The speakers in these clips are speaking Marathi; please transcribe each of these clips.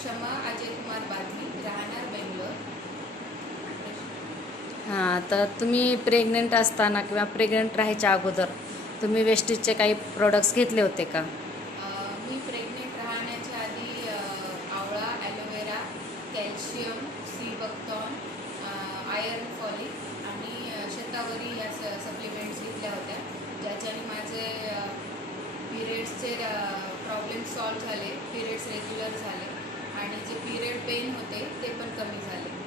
क्षमा अजय कुमार बातमी राहणार बेंगलोर. हां तर तुम्ही प्रेग्नंट असताना किंवा प्रेग्नंट राहायच्या अगोदर तुम्ही वेस्टेजचे काही प्रोडक्ट्स घेतले होते का? मी प्रेग्नेंट राहण्याच्या आधी अ, आवळा ॲलोवेरा कॅल्शियम सी बक्तॉन आयर्न फॉलिक आणि अ, शतावरी या स सप्लिमेंट्स घेतल्या होत्या. ज्याच्याने माझे पिरियड्सचे प्रॉब्लेम सॉल्व झाले पिरियड्स रेग्युलर झाले. आणि जे पिरियड पेन होते ते पण कमी झाले.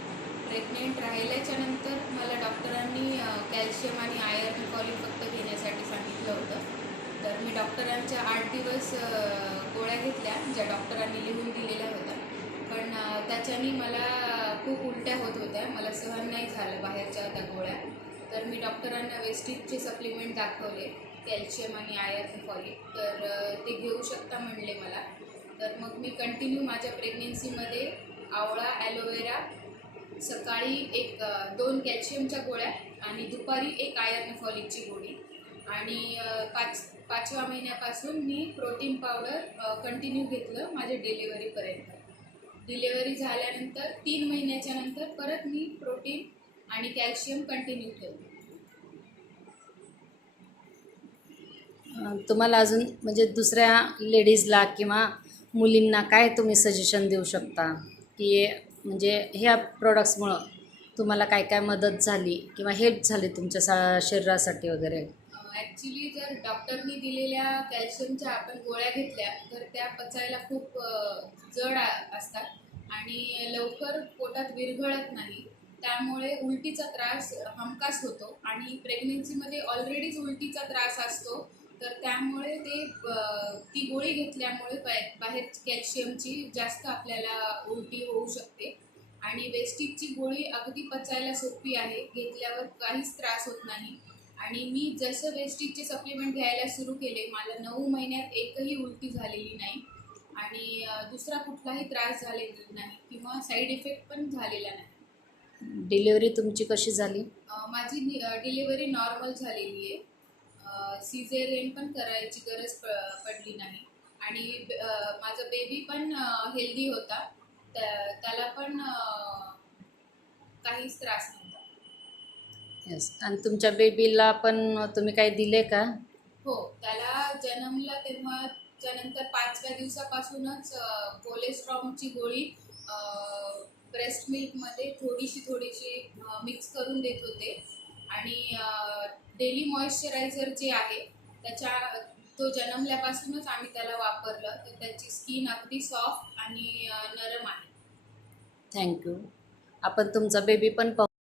प्रेग्नेंट राहिल्याच्या नंतर मला डॉक्टरांनी कॅल्शियम आणि आयर्न कॉलिंग फक्त घेण्यासाठी सांगितलं होतं. तर मी डॉक्टरांच्या आठ दिवस गोळ्या घेतल्या ज्या डॉक्टरांनी लिहून दिलेल्या होत्या. पण त्याच्याने मला खूप उलट्या होत होत्या. मला सहन नाही झालं बाहेरच्या त्या गोळ्या. तर मी डॉक्टरांना वेस्टीजचे सप्लिमेंट दाखवले कॅल्शियम आणि आयर्न फॉलिक तर ते घेऊ शकता तर मग मी कंटिन्यू माझ्या प्रेग्नेन्सीमध्ये आवळा ॲलोवेरा सकाळी एक दोन कॅल्शियमच्या गोळ्या आणि दुपारी एक आयर्न फॉलिकची गोळी. आणि पाच पाचव्या महिन्यापासून मी प्रोटीन पावडर कंटिन्यू घेतलं माझ्या डिलिव्हरीपर्यंत डिलिव्हरी झाल्यानंतर तीन महिन्याच्या नंतर परत मी प्रोटीन आणि कॅल्शियम कंटिन्यू ठेवलं. तुम्हाला अजून म्हणजे दुसऱ्या लेडीजला किंवा मुलींना काय तुम्ही सजेशन देऊ शकता? की म्हणजे ह्या प्रोडक्ट्समुळं तुम्हाला काय काय मदत झाली किंवा हेल्प झाली तुमच्या सा शरीरासाठी वगैरे? ॲक्च्युली जर डॉक्टरनी दिलेल्या कॅल्शियमच्या आपण गोळ्या घेतल्या तर त्या पचायला खूप जड असतात. आणि लवकर पोटात विरघळत नाही. त्यामुळे उलटीचा त्रास हमखास होतो. आणि प्रेग्नेन्सीमध्ये ऑलरेडीच उलटीचा त्रास असतो. तर त्यामुळे ते ती गोळी घेतल्यामुळे बाहेर कॅल्शियमची जास्त आपल्याला उलटी होऊ शकते. आणि वेस्टिजची गोळी अगदी पचायला सोपी आहे घेतल्यावर काहीच त्रास होत नाही. आणि मी जसं वेस्टिजचे सप्लिमेंट घ्यायला सुरू केले मला नऊ महिन्यात एकही उलटी झालेली नाही. आणि दुसरा कुठलाही त्रास झालेला नाही किंवा साईड इफेक्ट पण झालेला नाही. डिलिव्हरी तुमची कशी झाली? माझी डिलिव्हरी नॉर्मल झालेली आहे. सिझेरियन पण करायची गरज प पडली नाही. आणि माझा बेबी पण हेल्दी होता. त्या- त्याला पण काहीच त्रास नव्हता. येस आणि तुमच्या बेबीला पण तुम्ही काही दिले का? हो. त्याला जन्मला तेव्हाच्या नंतर पाचव्या दिवसापासूनच कोलेस्ट्रॉमची गोळी ब्रेस्ट मिल्कमध्ये थोडीशी थोडीशी मिक्स करून देत होते. आणि डेली मॉइश्चरायझर जे आहे त्याच्या तो जन्मल्यापासूनच आम्ही त्याला वापरलं. तर त्याची स्किन अगदी सॉफ्ट आणि नरम आहे. थँक्यू आपण तुमचा बेबी पण पाहू